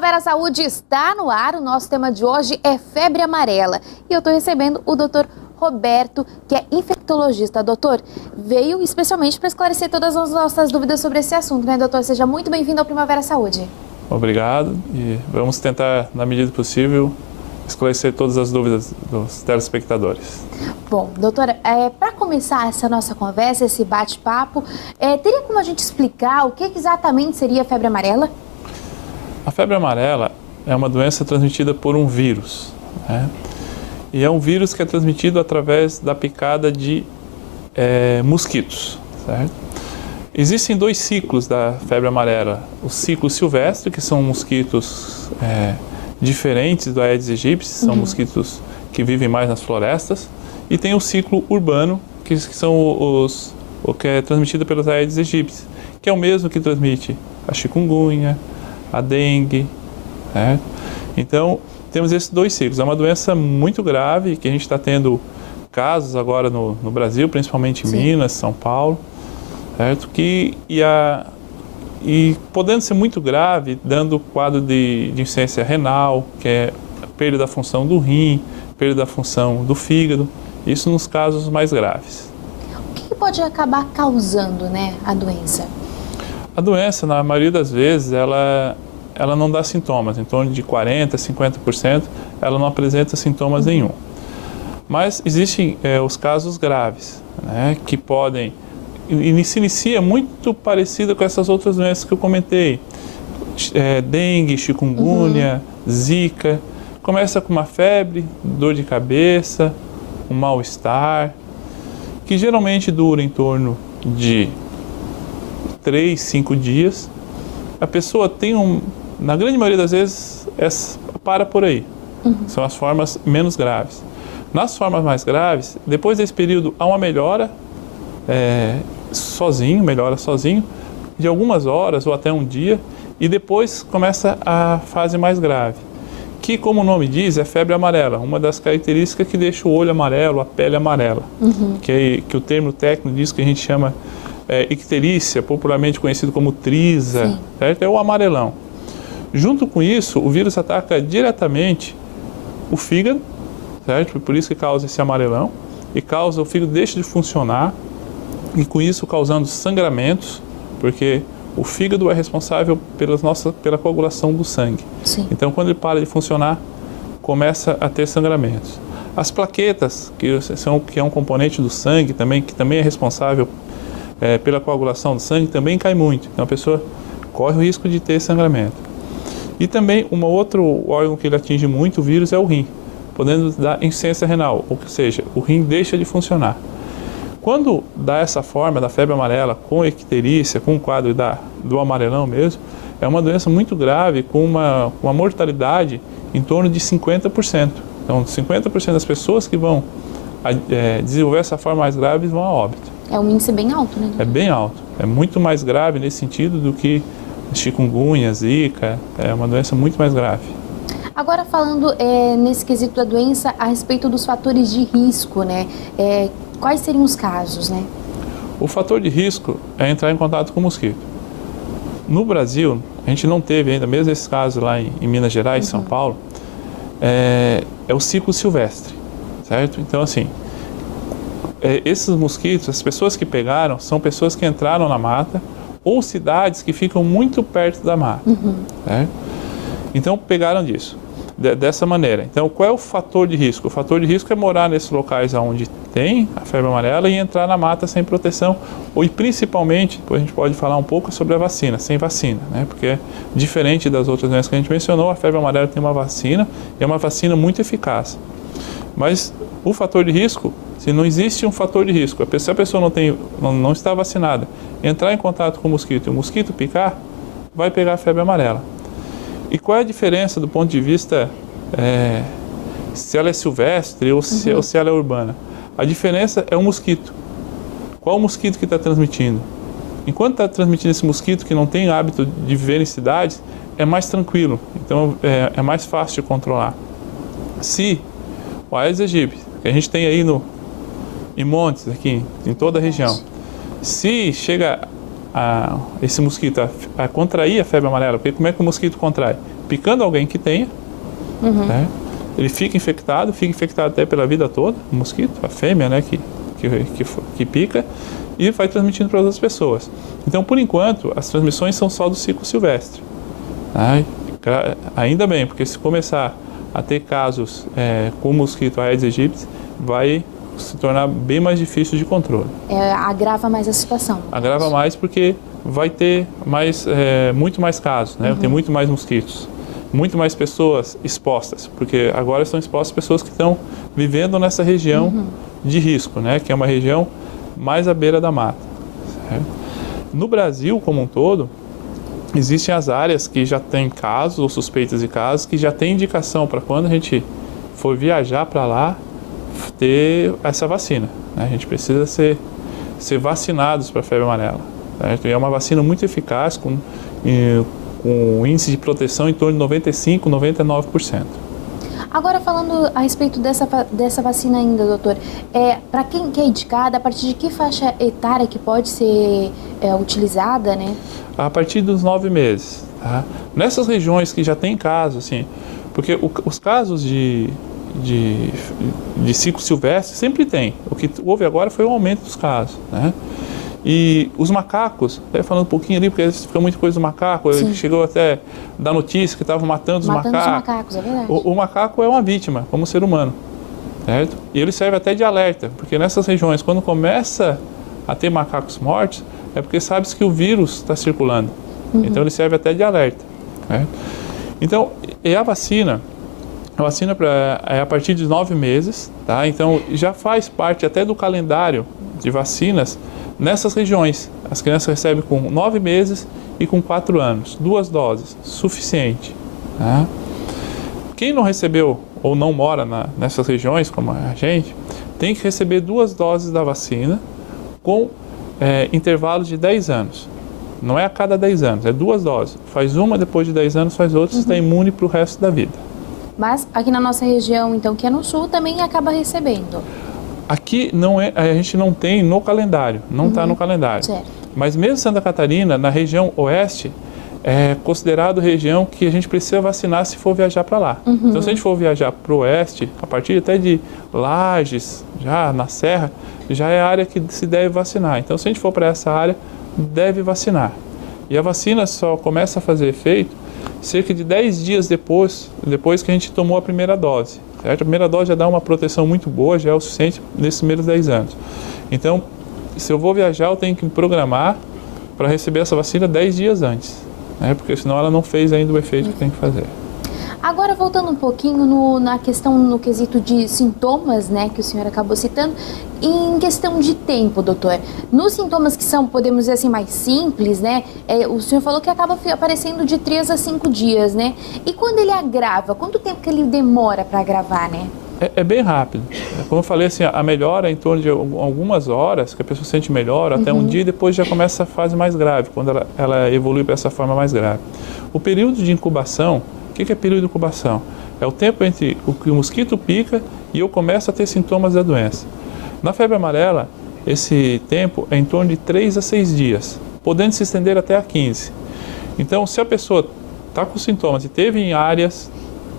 Primavera Saúde está no ar. O nosso tema de hoje é febre amarela. E eu estou recebendo o Dr. Roberto, que é infectologista. Doutor, veio especialmente para esclarecer todas as nossas dúvidas sobre esse assunto, né, doutor? Seja muito bem-vindo ao Primavera Saúde. Obrigado e vamos tentar, na medida do possível, esclarecer todas as dúvidas dos telespectadores. Bom, doutora, para começar essa nossa conversa, esse bate-papo, teria como a gente explicar o que exatamente seria a febre amarela? A febre amarela é uma doença transmitida por um vírus, né? E é um vírus que é transmitido através da picada de mosquitos, certo? Existem dois ciclos da febre amarela. O ciclo silvestre, que são mosquitos diferentes do Aedes aegypti, são mosquitos que vivem mais nas florestas, e tem o ciclo urbano, que são o que é transmitido pelos Aedes aegypti, que é o mesmo que transmite a chikungunya, a dengue, certo? Então, temos esses dois ciclos. É uma doença muito grave, que a gente está tendo casos agora no Brasil, principalmente em Minas, São Paulo, certo? E podendo ser muito grave, dando quadro de insuficiência renal, que é a perda da função do rim, perda da função do fígado, isso nos casos mais graves. O que pode acabar causando, né, a doença? A doença, na maioria das vezes, ela não dá sintomas. Em torno de 40%, 50%, ela não apresenta sintomas nenhum. Mas existem os casos graves, né, que podem... E se inicia muito parecida com essas outras doenças que eu comentei. Dengue, chikungunya, zika. Começa com uma febre, dor de cabeça, um mal-estar, que geralmente dura em torno de 3, 5 dias. A pessoa tem na grande maioria das vezes, para por aí. São as formas menos graves. Nas formas mais graves, depois desse período, há uma melhora, melhora sozinho, de algumas horas ou até um dia, e depois começa a fase mais grave, que, como o nome diz, é febre amarela, uma das características que deixa o olho amarelo, a pele amarela, que o termo técnico diz que a gente chama icterícia, popularmente conhecido como triza, certo? É o amarelão. Junto com isso, o vírus ataca diretamente o fígado, certo? Por isso que causa esse amarelão, e causa o fígado deixa de funcionar, e com isso causando sangramentos, porque o fígado é responsável pela coagulação do sangue. Então, quando ele para de funcionar, começa a ter sangramentos. As plaquetas, que é um componente do sangue também, que também é responsável pela coagulação do sangue, também cai muito. Então, a pessoa corre o risco de ter sangramento. E também, um outro órgão que ele atinge muito, o vírus, é o rim, podendo dar insuficiência renal, ou seja, o rim deixa de funcionar. Quando dá essa forma da febre amarela, com icterícia, com o quadro do amarelão mesmo, é uma doença muito grave, com uma mortalidade em torno de 50%. Então, 50% das pessoas que vão desenvolver essa forma mais grave vão a óbito. É um índice bem alto, né? É bem alto. É muito mais grave nesse sentido do que chikungunya, zika. É uma doença muito mais grave. Agora, falando nesse quesito da doença, a respeito dos fatores de risco, né? Quais seriam os casos, né? O fator de risco é entrar em contato com o mosquito. No Brasil, a gente não teve ainda, mesmo esses casos lá em Minas Gerais, São Paulo, é o ciclo silvestre, certo? Então, assim, esses mosquitos, as pessoas que pegaram, são pessoas que entraram na mata ou cidades que ficam muito perto da mata, certo? Então, pegaram disso, dessa maneira. Então, qual é o fator de risco? O fator de risco é morar nesses locais onde tem a febre amarela e entrar na mata sem proteção, e principalmente, depois a gente pode falar um pouco sobre a vacina, sem vacina, né? Porque diferente das outras doenças que a gente mencionou, a febre amarela tem uma vacina, e é uma vacina muito eficaz. Mas o fator de risco, se não existe um fator de risco, se a pessoa não está vacinada, entrar em contato com o mosquito e o mosquito picar, vai pegar a febre amarela. E qual é a diferença do ponto de vista se ela é silvestre ou se ela é urbana? A diferença é o mosquito. Qual o mosquito que está transmitindo? Enquanto está transmitindo esse mosquito que não tem hábito de viver em cidades, é mais tranquilo, então é mais fácil de controlar. Se o Aedes aegypti, que a gente tem aí em montes, aqui, em toda a região, se chega esse mosquito a contrair a febre amarela, porque como é que o mosquito contrai? picando alguém que tenha, né? Ele fica infectado até pela vida toda, o mosquito, a fêmea, né, que pica, e vai transmitindo para outras pessoas. Então, por enquanto, as transmissões são só do ciclo silvestre. Né? Ainda bem, porque se começar a ter casos com o mosquito Aedes aegypti, vai se tornar bem mais difícil de controle. Agrava mais a situação. Agrava mais porque vai ter muito mais casos, né? Tem muito mais mosquitos, muito mais pessoas expostas, porque agora estão expostas pessoas que estão vivendo nessa região de risco, né? Que é uma região mais à beira da mata. Certo? No Brasil como um todo, existem as áreas que já têm casos ou suspeitas de casos, que já tem indicação para quando a gente for viajar para lá, ter essa vacina. Né? A gente precisa ser vacinados para a febre amarela. Certo? E é uma vacina muito eficaz, com um índice de proteção em torno de 95%, 99%. Agora, falando a respeito dessa vacina ainda, doutor, para quem que é indicada, a partir de que faixa etária que pode ser utilizada, né? A partir dos 9 meses. Tá? Nessas regiões que já tem casos, assim, porque os casos de ciclo silvestre sempre tem. O que houve agora foi um aumento dos casos, né? E os macacos, falando um pouquinho ali, porque fica muita coisa do macaco, chegou até da notícia que estavam matando os macacos. É verdade. O macaco é uma vítima, como ser humano, certo? E ele serve até de alerta, porque nessas regiões, quando começa a ter macacos mortos, é porque sabe-se que o vírus está circulando. Então ele serve até de alerta. Certo? Então, a vacina é a partir de 9 meses, tá? Então já faz parte até do calendário de vacinas nessas regiões. As crianças recebem com 9 meses e com 4 anos, 2 doses, suficiente. Tá? Quem não recebeu ou não mora nessas regiões, como a gente, tem que receber 2 doses da vacina com intervalos de 10 anos. Não é a cada 10 anos, é 2 doses. Faz uma, depois de 10 anos faz outra, está imune para o resto da vida. Mas aqui na nossa região, então, que é no sul, também acaba recebendo. Aqui a gente não tem no calendário, não está no calendário. Certo. Mas mesmo Santa Catarina, na região oeste, é considerado região que a gente precisa vacinar se for viajar para lá. Então, se a gente for viajar para o oeste, a partir até de Lages, já na Serra, já é a área que se deve vacinar. Então, se a gente for para essa área, deve vacinar. E a vacina só começa a fazer efeito cerca de 10 dias depois que a gente tomou a primeira dose. Certo? A primeira dose já dá uma proteção muito boa, já é o suficiente nesses primeiros 10 anos. Então, se eu vou viajar, eu tenho que me programar para receber essa vacina 10 dias antes, né? Porque senão ela não fez ainda o efeito que tem que fazer. Agora, voltando um pouquinho na questão, no quesito de sintomas, né, que o senhor acabou citando, em questão de tempo, doutor, nos sintomas que são, podemos dizer assim, mais simples, né, o senhor falou que acaba aparecendo de 3 a 5 dias, né, e quando ele agrava, quanto tempo que ele demora para agravar, né? É bem rápido. Como eu falei, assim, a melhora é em torno de algumas horas, que a pessoa se sente melhor, até um dia, e depois já começa a fase mais grave, quando ela evolui para essa forma mais grave. O período de incubação, o que é período de incubação? É o tempo entre o que o mosquito pica e eu começo a ter sintomas da doença. Na febre amarela, esse tempo é em torno de 3 a 6 dias, podendo se estender até a 15. Então, se a pessoa está com sintomas e teve em áreas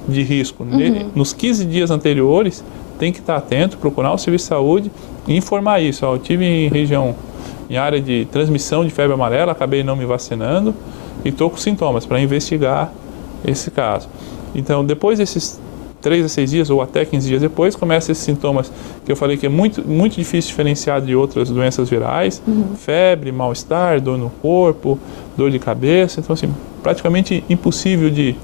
de risco nos 15 dias anteriores, tem que estar atento, procurar o serviço de saúde e informar isso. Eu tive em área de transmissão de febre amarela, acabei não me vacinando e estou com sintomas para investigar esse caso. Então, depois desses 3 a 6 dias ou até 15 dias depois, começam esses sintomas que eu falei que é muito, muito difícil diferenciar de outras doenças virais, febre, mal-estar, dor no corpo, dor de cabeça. Então, assim, praticamente impossível de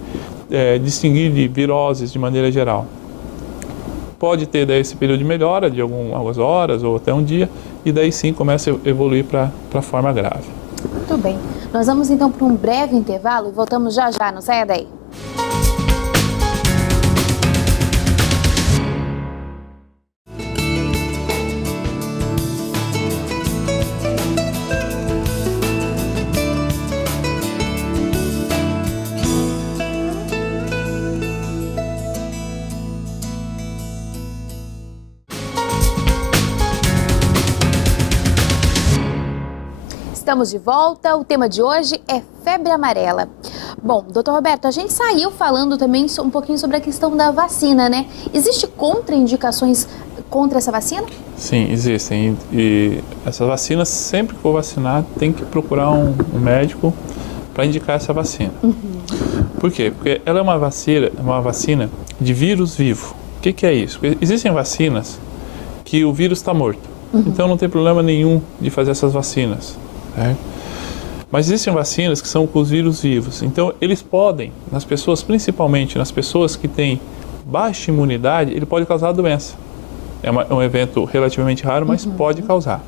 distinguir de viroses de maneira geral. Pode ter daí esse período de melhora de algumas horas ou até um dia, e daí sim começa a evoluir para a forma grave. Muito bem. Nós vamos então para um breve intervalo e voltamos já já, não saia daí. Estamos de volta, o tema de hoje é febre amarela. Bom, doutor Roberto, a gente saiu falando também um pouquinho sobre a questão da vacina, né? Existe contraindicações contra essa vacina? Sim, existem. E essas vacinas, sempre que for vacinar, tem que procurar um médico para indicar essa vacina. Por quê? Porque ela é uma vacina de vírus vivo. O que é isso? Porque existem vacinas que o vírus está morto. Então não tem problema nenhum de fazer essas vacinas. Certo? Mas existem vacinas que são com os vírus vivos. Então eles podem, nas pessoas, principalmente nas pessoas que têm baixa imunidade, ele pode causar a doença. É um evento relativamente raro, mas pode causar.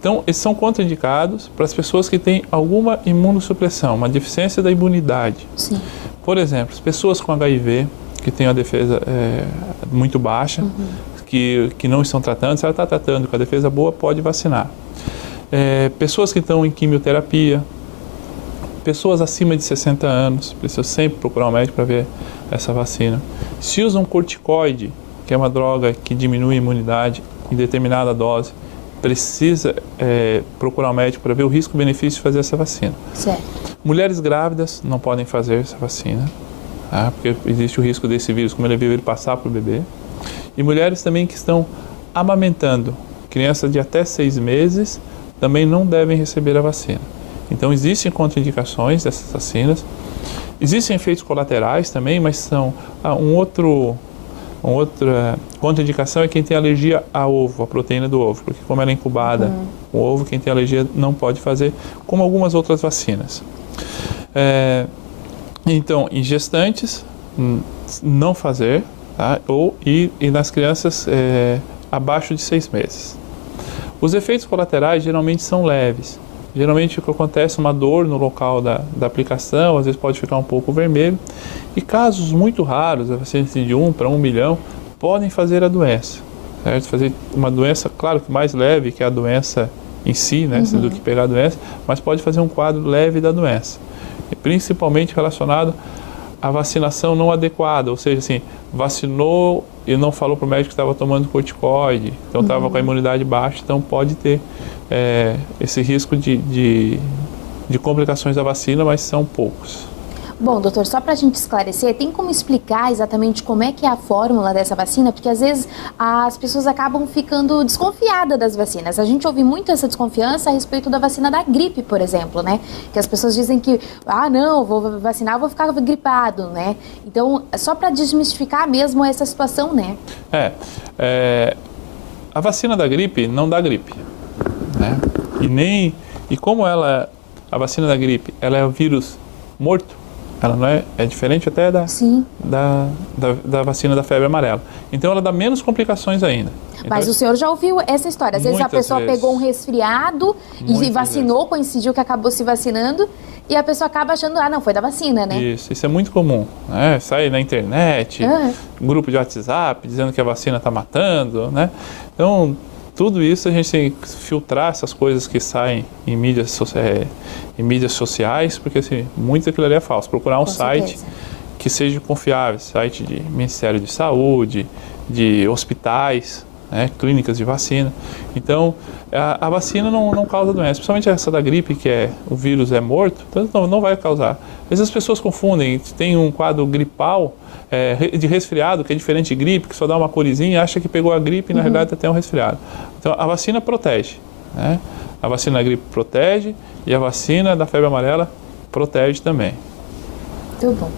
Então, eles são contraindicados para as pessoas que têm alguma imunossupressão, uma deficiência da imunidade. Sim. Por exemplo, as pessoas com HIV, que têm a defesa muito baixa, que não estão tratando, se ela está tratando com a defesa boa, pode vacinar. Pessoas que estão em quimioterapia, pessoas acima de 60 anos, precisam sempre procurar um médico para ver essa vacina. Se usam corticoide, que é uma droga que diminui a imunidade em determinada dose, precisa procurar um médico para ver o risco-benefício de fazer essa vacina. Certo. Mulheres grávidas não podem fazer essa vacina, tá? Porque existe o risco desse vírus, como ele é vivo, ele passar para o bebê. E mulheres também que estão amamentando, crianças de até 6 meses, também não devem receber a vacina. Então, existem contraindicações dessas vacinas. Existem efeitos colaterais também, mas são uma outra contraindicação é quem tem alergia a ovo, a proteína do ovo, porque como ela é incubada, o ovo, quem tem alergia não pode fazer, como algumas outras vacinas. Então, em gestantes, não fazer, tá? E nas crianças abaixo de 6 meses. Os efeitos colaterais geralmente são leves. Geralmente o que acontece é uma dor no local da aplicação, às vezes pode ficar um pouco vermelho. E casos muito raros, a vacina de 1 para 1 milhão, podem fazer a doença. Certo? Fazer uma doença, claro que mais leve que a doença em si, né, do que pegar a doença, mas pode fazer um quadro leve da doença. E principalmente relacionado à vacinação não adequada, ou seja, assim, vacinou e não falou para o médico que estava tomando corticoide, então estava com a imunidade baixa, então pode ter esse risco de complicações da vacina, mas são poucos. Bom, doutor, só para a gente esclarecer, tem como explicar exatamente como é que é a fórmula dessa vacina? Porque às vezes as pessoas acabam ficando desconfiadas das vacinas. A gente ouve muito essa desconfiança a respeito da vacina da gripe, por exemplo, né? Que as pessoas dizem que, não, vou vacinar, vou ficar gripado, né? Então, só para desmistificar mesmo essa situação, né? A vacina da gripe não dá gripe, né? E como a vacina da gripe, ela é um vírus morto, ela não é diferente até da vacina da febre amarela. Então ela dá menos complicações ainda. Mas o senhor já ouviu essa história? Às vezes a pessoa pegou um resfriado e vacinou, coincidiu que acabou se vacinando e a pessoa acaba achando, não, foi da vacina, né? Isso é muito comum, né? Sai na internet, grupo de WhatsApp dizendo que a vacina está matando, né? Então, tudo isso a gente tem que filtrar essas coisas que saem em mídias sociais, porque assim, muito daquilo ali é falso. Procurar um site que seja confiável, site de Ministério de Saúde, de hospitais, né, clínicas de vacina. Então, a vacina não causa doença, principalmente essa da gripe, que o vírus é morto, então não vai causar. Às vezes as pessoas confundem, tem um quadro gripal, de resfriado, que é diferente de gripe, que só dá uma corizinha e acha que pegou a gripe e na realidade até um resfriado. Então a vacina protege, né? A vacina da gripe protege e a vacina da febre amarela protege também. Muito bom.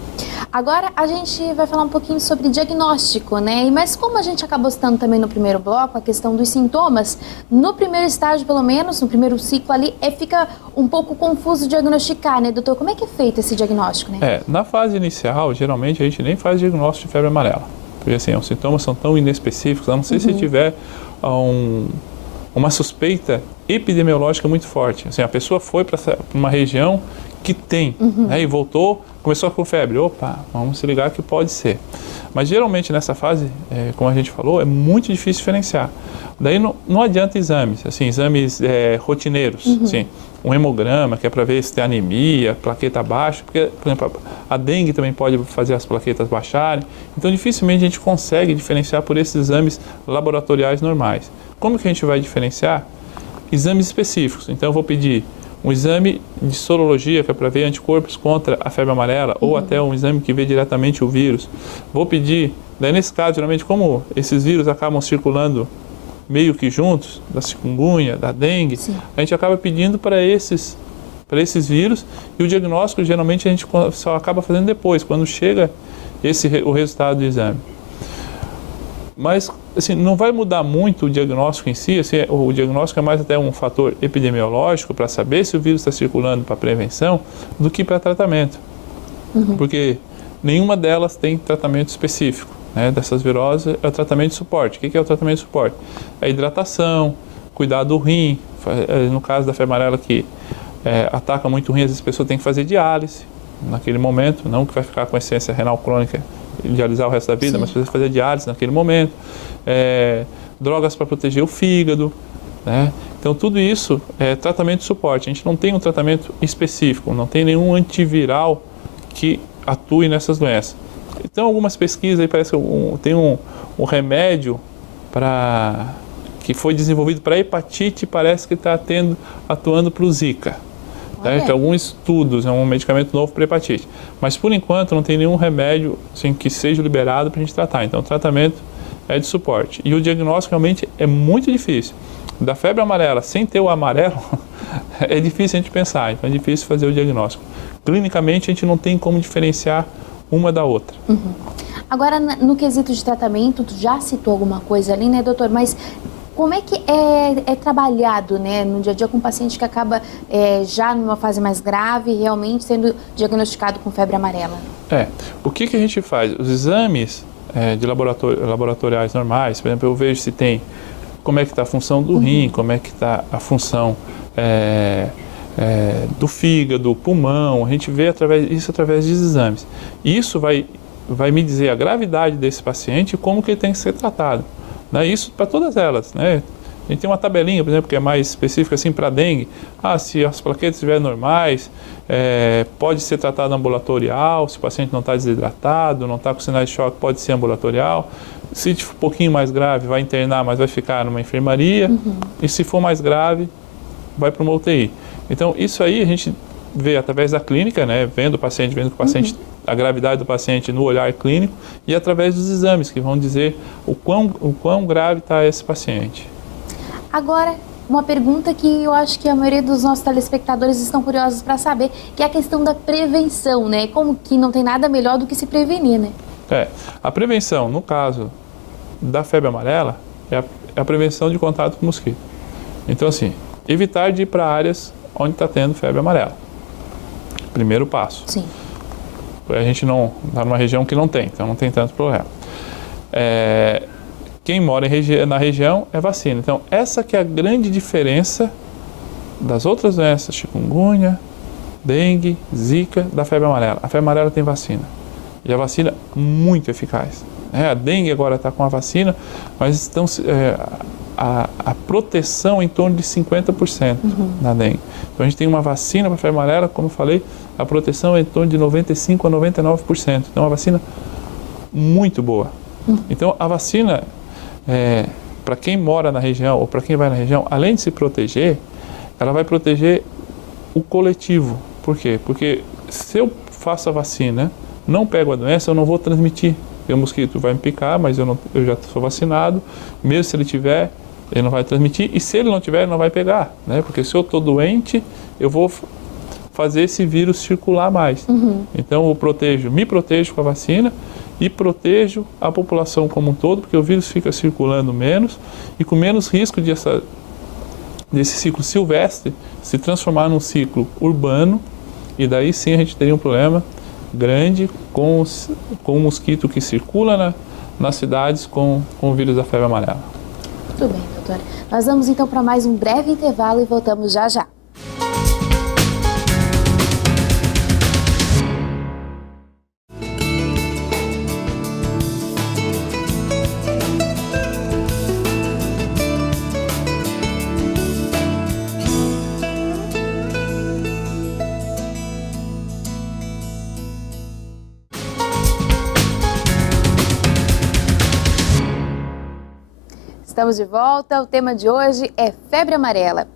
Agora a gente vai falar um pouquinho sobre diagnóstico, né? Mas como a gente acabou citando também no primeiro bloco, a questão dos sintomas, no primeiro estágio, pelo menos, no primeiro ciclo ali, fica um pouco confuso diagnosticar, né, doutor? Como é que é feito esse diagnóstico, né? Na fase inicial, geralmente a gente nem faz diagnóstico de febre amarela, porque assim, os sintomas são tão inespecíficos, a não ser se tiver uma suspeita epidemiológica muito forte. Assim, a pessoa foi para uma região que tem, né, e voltou, começou com febre. Opa, vamos se ligar que pode ser. Mas geralmente nessa fase, como a gente falou, é muito difícil diferenciar. Daí não adianta exames rotineiros, assim, um hemograma, que é para ver se tem anemia, plaqueta baixa, porque, por exemplo, a dengue também pode fazer as plaquetas baixarem. Então dificilmente a gente consegue diferenciar por esses exames laboratoriais normais. Como que a gente vai diferenciar? Exames específicos. Então eu vou pedir um exame de sorologia, que é para ver anticorpos contra a febre amarela, ou até um exame que vê diretamente o vírus. Vou pedir, daí nesse caso, geralmente, como esses vírus acabam circulando meio que juntos, da chikungunya, da dengue, sim, a gente acaba pedindo para esses vírus, e o diagnóstico geralmente a gente só acaba fazendo depois, quando chega o resultado do exame. Mas assim, não vai mudar muito o diagnóstico em si, assim, o diagnóstico é mais até um fator epidemiológico para saber se o vírus está circulando para prevenção do que para tratamento. Porque nenhuma delas tem tratamento específico, né? Dessas viroses é o tratamento de suporte. O que é o tratamento de suporte? É hidratação, cuidar do rim, no caso da febre amarela que ataca muito o rim, às vezes a pessoa tem que fazer diálise naquele momento, não que vai ficar com essência renal crônica e dialisar o resto da vida, sim, mas precisa fazer diálise naquele momento, drogas para proteger o fígado, né? Então tudo isso é tratamento de suporte. A gente não tem um tratamento específico, não tem nenhum antiviral que atue nessas doenças. Então algumas pesquisas aí parece que tem um remédio que foi desenvolvido para hepatite, parece que está atuando para o Zika. Né? Tem alguns estudos, é um medicamento novo para hepatite. Mas, por enquanto, não tem nenhum remédio assim, que seja liberado para a gente tratar. Então, o tratamento é de suporte. E o diagnóstico realmente é muito difícil. Da febre amarela, sem ter o amarelo, é difícil a gente pensar. Então, é difícil fazer o diagnóstico. Clinicamente, a gente não tem como diferenciar uma da outra. Agora, no quesito de tratamento, tu já citou alguma coisa ali, né, doutor? Mas como é que é trabalhado, né, no dia a dia com um paciente que acaba já numa fase mais grave, realmente sendo diagnosticado com febre amarela? O que a gente faz? Os exames de laboratoriais normais, por exemplo, eu vejo se tem, como é que está a função do rim, como é que está a função do fígado, pulmão, a gente vê isso através de exames. Isso vai me dizer a gravidade desse paciente e como que ele tem que ser tratado. Né? Isso para todas elas, né? A gente tem uma tabelinha, por exemplo, que é mais específica assim para dengue. Se as plaquetas estiverem normais, pode ser tratado ambulatorial. Se o paciente não está desidratado, não está com sinais de choque, pode ser ambulatorial. Se for um pouquinho mais grave, vai internar, mas vai ficar numa enfermaria. E se for mais grave, vai para uma UTI. Então, isso aí a gente vê através da clínica, né? Vendo o paciente, a gravidade do paciente no olhar clínico e através dos exames que vão dizer o quão grave está esse paciente. Agora, uma pergunta que eu acho que a maioria dos nossos telespectadores estão curiosos para saber, que é a questão da prevenção, né? Como que não tem nada melhor do que se prevenir, né? A prevenção, no caso da febre amarela, é a prevenção de contato com mosquito. Então, assim, evitar de ir para áreas onde está tendo febre amarela. Primeiro passo. Sim. A gente não está numa região que não tem, então não tem tanto problema. Quem mora na região é vacina. Então, essa que é a grande diferença das outras doenças, chikungunya, dengue, zika, da febre amarela. A febre amarela tem vacina. E a vacina é muito eficaz. A dengue agora está com a vacina, mas a proteção é em torno de 50% na dengue. Então, a gente tem uma vacina para a febre amarela, como eu falei, a proteção é em torno de 95% a 99%. Então, é uma vacina muito boa. Então, a vacina, para quem mora na região ou para quem vai na região, além de se proteger, ela vai proteger o coletivo. Por quê? Porque se eu faço a vacina, não pego a doença, eu não vou transmitir. Porque o mosquito vai me picar, mas eu já sou vacinado. Mesmo se ele tiver, ele não vai transmitir. E se ele não tiver, ele não vai pegar. Né? Porque se eu estou doente, eu vou fazer esse vírus circular mais. Então, me protejo com a vacina e protejo a população como um todo, porque o vírus fica circulando menos e com menos risco desse ciclo silvestre se transformar num ciclo urbano, e daí sim a gente teria um problema grande com o mosquito que circula nas cidades com o vírus da febre amarela. Tudo bem, doutora. Nós vamos então para mais um breve intervalo e voltamos já já. Estamos de volta, o tema de hoje é febre amarela.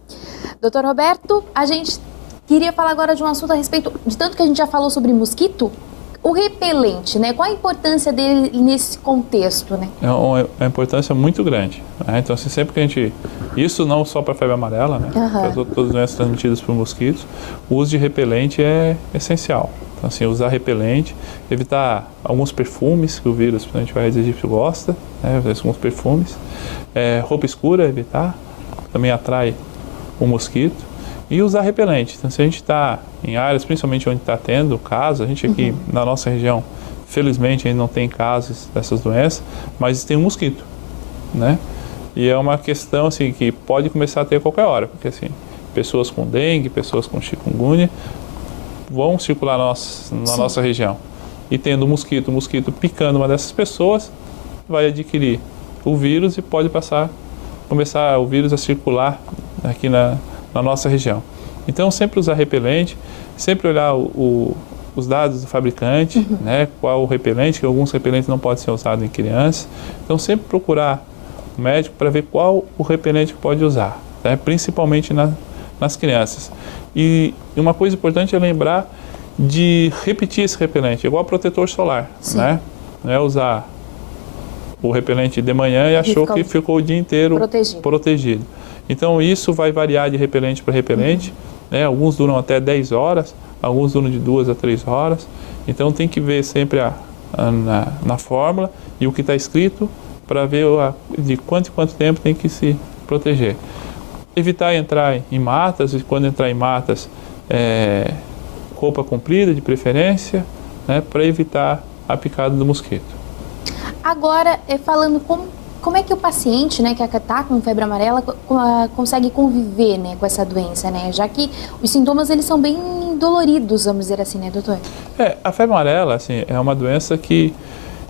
Doutor Roberto, a gente Queria falar agora de um assunto a respeito de tanto que a gente já falou sobre mosquito, o repelente, né? Qual a importância dele nesse contexto, né? É uma importância muito grande, né? Então, assim, sempre que a gente... Isso não só para a febre amarela, né? Para todas as doenças transmitidas por mosquitos, o uso de repelente é essencial. Então, assim, usar repelente, evitar alguns perfumes que o vírus, principalmente o Aedes aegypti, gosta, né? Alguns perfumes. Roupa escura, evitar, também atrai o mosquito. E usar repelente. Então, se a gente está em áreas, principalmente onde está tendo casos, a gente aqui na nossa região, felizmente, ainda não tem casos dessas doenças, mas tem um mosquito, né? E é uma questão, assim, que pode começar a ter a qualquer hora, porque, assim, pessoas com dengue, pessoas com chikungunya vão circular na nossa região. E tendo o mosquito picando uma dessas pessoas, vai adquirir o vírus e pode começar o vírus a circular aqui na nossa região. Então, sempre usar repelente, sempre olhar os dados do fabricante, né, qual o repelente, que alguns repelentes não podem ser usados em crianças. Então, sempre procurar o médico para ver qual o repelente que pode usar, né, principalmente nas crianças. E uma coisa importante é lembrar de repetir esse repelente, igual protetor solar, né? Não é usar o repelente de manhã e achou que ficou o dia inteiro protegido. Então, isso vai variar de repelente para repelente, né? Alguns duram até 10 horas, alguns duram de 2 a 3 horas. Então, tem que ver sempre na fórmula e o que está escrito para ver de quanto em quanto tempo tem que se proteger. Evitar entrar em matas, e quando entrar em matas, roupa comprida de preferência, né? Para evitar a picada do mosquito. Agora, falando como é que o paciente, né, que está com febre amarela consegue conviver, né, com essa doença, né? Já que os sintomas eles são bem doloridos, vamos dizer assim, né, doutor? A febre amarela, assim, é uma doença que,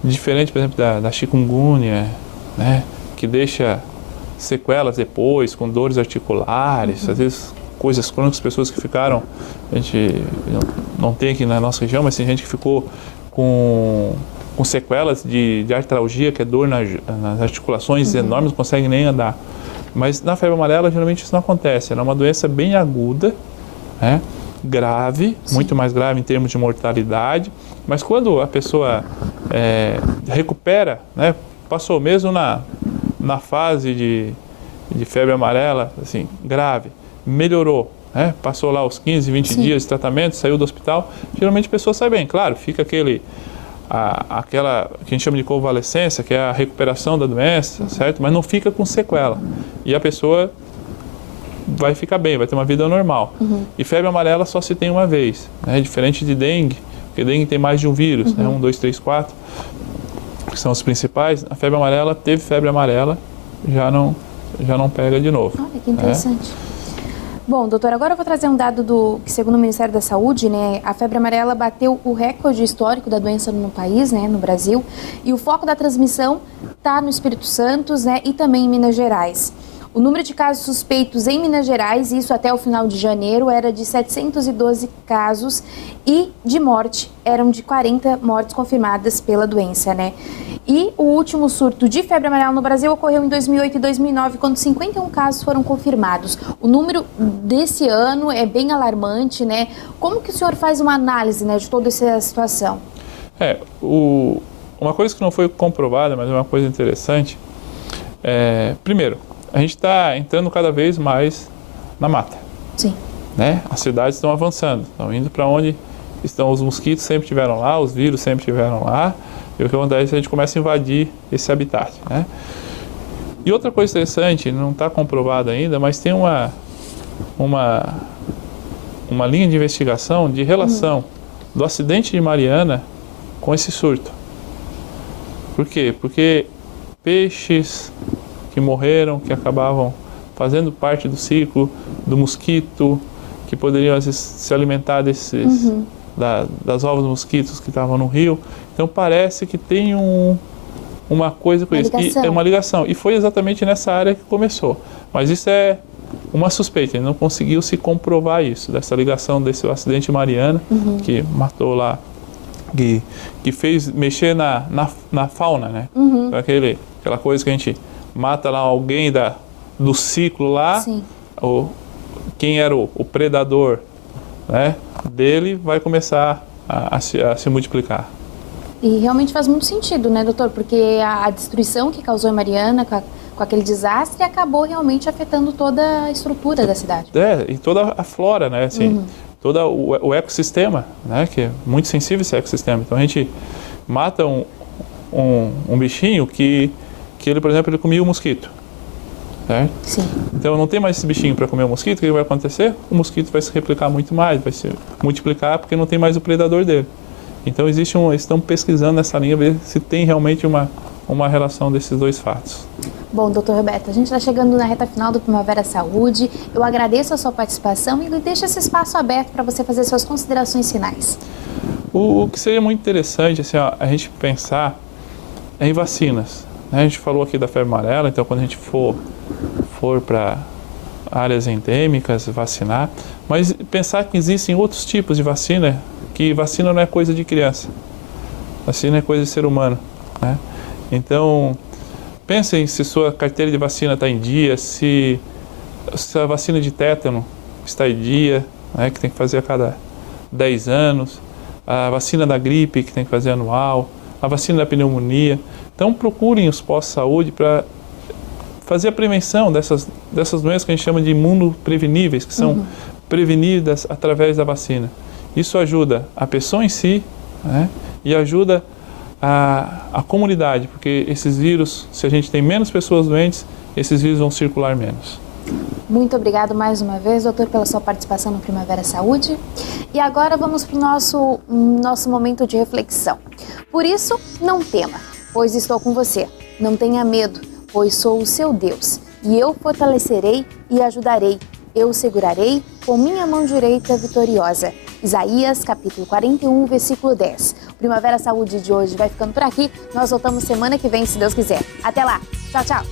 diferente, por exemplo, da chikungunya, né, que deixa sequelas depois, com dores articulares, às vezes coisas crônicas, pessoas que ficaram, a gente não tem aqui na nossa região, mas tem gente que ficou com sequelas de artralgia, que é dor nas articulações enormes, não consegue nem andar. Mas na febre amarela, geralmente isso não acontece. Ela é uma doença bem aguda, né? Grave, muito mais grave em termos de mortalidade. Mas quando a pessoa recupera, né? Passou mesmo na fase de febre amarela, assim, grave, melhorou, né? Passou lá os 15, 20 dias de tratamento, saiu do hospital, geralmente a pessoa sai bem. Claro, fica aquela que a gente chama de convalescência, que é a recuperação da doença, certo? Mas não fica com sequela. E a pessoa vai ficar bem, vai ter uma vida normal. E febre amarela só se tem uma vez, né? Diferente de dengue, porque dengue tem mais de um vírus, né? 1, 2, 3, 4, que são os principais. A febre amarela, teve febre amarela, já não pega de novo. Olha, que interessante. Bom, doutor, agora eu vou trazer um dado que, segundo o Ministério da Saúde, né, a febre amarela bateu o recorde histórico da doença no país, né, no Brasil, e o foco da transmissão está no Espírito Santo, né, e também em Minas Gerais. O número de casos suspeitos em Minas Gerais, isso até o final de janeiro, era de 712 casos e de morte, eram de 40 mortes confirmadas pela doença, né? E o último surto de febre amarela no Brasil ocorreu em 2008 e 2009, quando 51 casos foram confirmados. O número desse ano é bem alarmante, né? Como que o senhor faz uma análise, né, de toda essa situação? Uma coisa que não foi comprovada, mas é uma coisa interessante, primeiro, a gente está entrando cada vez mais na mata. Sim. Né? As cidades estão avançando, estão indo para onde estão os mosquitos, sempre estiveram lá, os vírus sempre estiveram lá, e o que acontece é que a gente começa a invadir esse habitat, né? E outra coisa interessante, não está comprovado ainda, mas tem uma linha de investigação de relação do acidente de Mariana com esse surto. Por quê? Porque peixes que morreram, que acabavam fazendo parte do ciclo do mosquito, que poderiam às vezes se alimentar das ovos dos mosquitos que estavam no rio. Então parece que tem uma coisa com isso. E é uma ligação. E foi exatamente nessa área que começou. Mas isso é uma suspeita, ele não conseguiu se comprovar isso, dessa ligação desse acidente Mariana, que matou lá, que fez mexer na fauna, né? Então, aquela coisa que a gente mata lá alguém do ciclo lá, quem era o predador né, dele vai começar a se multiplicar. E realmente faz muito sentido, né, doutor? Porque a destruição que causou em Mariana com aquele desastre acabou realmente afetando toda a estrutura da cidade. E toda a flora, né, assim, todo o ecossistema, né, que é muito sensível esse ecossistema. Então a gente mata um bichinho que ele, por exemplo, ele comia o mosquito. Certo? Sim. Então não tem mais esse bichinho para comer o mosquito, o que vai acontecer? O mosquito vai se replicar muito mais, vai se multiplicar porque não tem mais o predador dele. Então eles estão pesquisando nessa linha, ver se tem realmente uma relação desses dois fatos. Bom, doutor Roberto, a gente está chegando na reta final do Primavera Saúde. Eu agradeço a sua participação e deixo esse espaço aberto para você fazer suas considerações finais. O que seria muito interessante assim, a gente pensar em vacinas. A gente falou aqui da febre amarela, então quando a gente for para áreas endêmicas, vacinar, mas pensar que existem outros tipos de vacina, que vacina não é coisa de criança, vacina é coisa de ser humano, né? Então, pensem se sua carteira de vacina está em dia, se a vacina de tétano está em dia, né, que tem que fazer a cada 10 anos, a vacina da gripe, que tem que fazer anual, a vacina da pneumonia. Então procurem os postos de saúde para fazer a prevenção dessas doenças que a gente chama de imunopreveníveis, que são prevenidas através da vacina. Isso ajuda a pessoa em si, né, e ajuda a comunidade, porque esses vírus, se a gente tem menos pessoas doentes, esses vírus vão circular menos. Muito obrigado mais uma vez, doutor, pela sua participação no Primavera Saúde. E agora vamos para o nosso momento de reflexão. Por isso, não tema, pois estou com você. Não tenha medo, pois sou o seu Deus. E eu fortalecerei e ajudarei. Eu o segurarei com minha mão direita vitoriosa. Isaías, capítulo 41, versículo 10. O Primavera Saúde de hoje vai ficando por aqui. Nós voltamos semana que vem, se Deus quiser. Até lá. Tchau, tchau.